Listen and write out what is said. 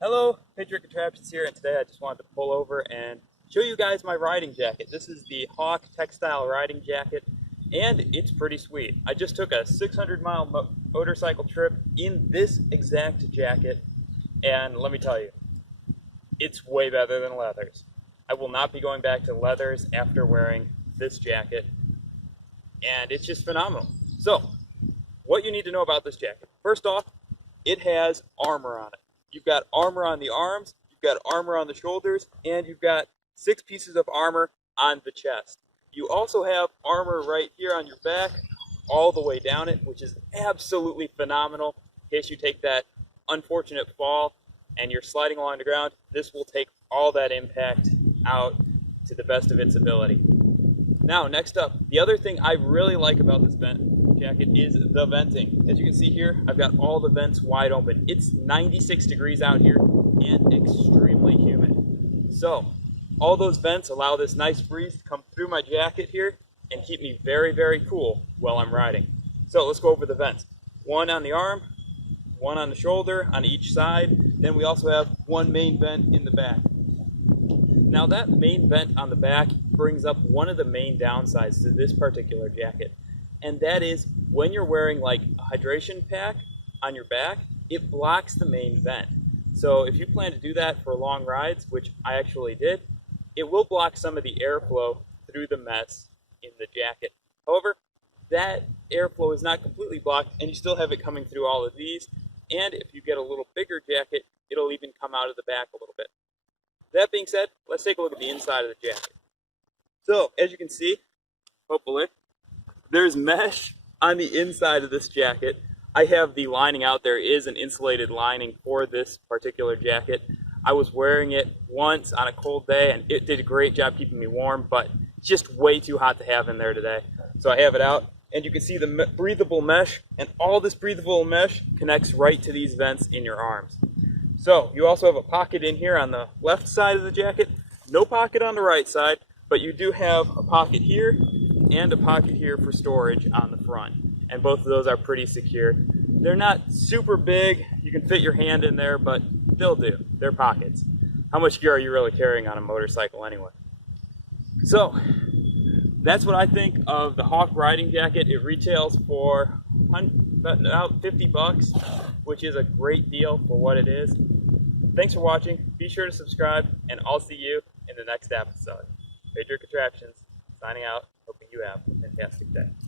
Hello, HWK Contraptions here, and today I just wanted to pull over and show you guys my riding jacket. This is the HWK Textile riding jacket, and it's pretty sweet. I just took a 600-mile motorcycle trip in this exact jacket, and let me tell you, it's way better than leathers. I will not be going back to leathers after wearing this jacket, and it's just phenomenal. So, what you need to know about this jacket. First off, it has armor on it. You've got armor on the arms, you've got armor on the shoulders, and you've got 6 pieces of armor on the chest. You also have armor right here on your back, all the way down it, which is absolutely phenomenal. In case you take that unfortunate fall and you're sliding along the ground, this will take all that impact out to the best of its ability. Now, next up, the other thing I really like about this jacket is the venting. As you can see here, I've got all the vents wide open. It's 96 degrees out here and extremely humid. So, all those vents allow this nice breeze to come through my jacket here and keep me very, very cool while I'm riding. So, let's go over the vents. One on the arm, one on the shoulder, on each side. Then we also have one main vent in the back. Now, that main vent on the back brings up one of the main downsides to this particular jacket. And that is when you're wearing like a hydration pack on your back, it blocks the main vent. So if you plan to do that for long rides, which I actually did, it will block some of the airflow through the mess in the jacket. However, that airflow is not completely blocked and you still have it coming through all of these. And if you get a little bigger jacket, it'll even come out of the back a little bit. That being said, let's take a look at the inside of the jacket. So as you can see, hopefully, there's mesh on the inside of this jacket. I have the lining out. There is an insulated lining for this particular jacket. I was wearing it once on a cold day and it did a great job keeping me warm, but it's just way too hot to have in there today. So I have it out and you can see the breathable mesh, and all this breathable mesh connects right to these vents in your arms. So you also have a pocket in here on the left side of the jacket, no pocket on the right side, but you do have a pocket here and a pocket here for storage on the front, and both of those are pretty secure. They're not super big, you can fit your hand in there, but they'll do. They're pockets. How much gear are you really carrying on a motorcycle anyway? So that's what I think of the HWK riding jacket. It retails for about 50 bucks, which is a great deal for what it is. Thanks for watching. Be sure to subscribe, and I'll see you in the next episode. HWK Contraptions signing out. Hoping you have a fantastic day.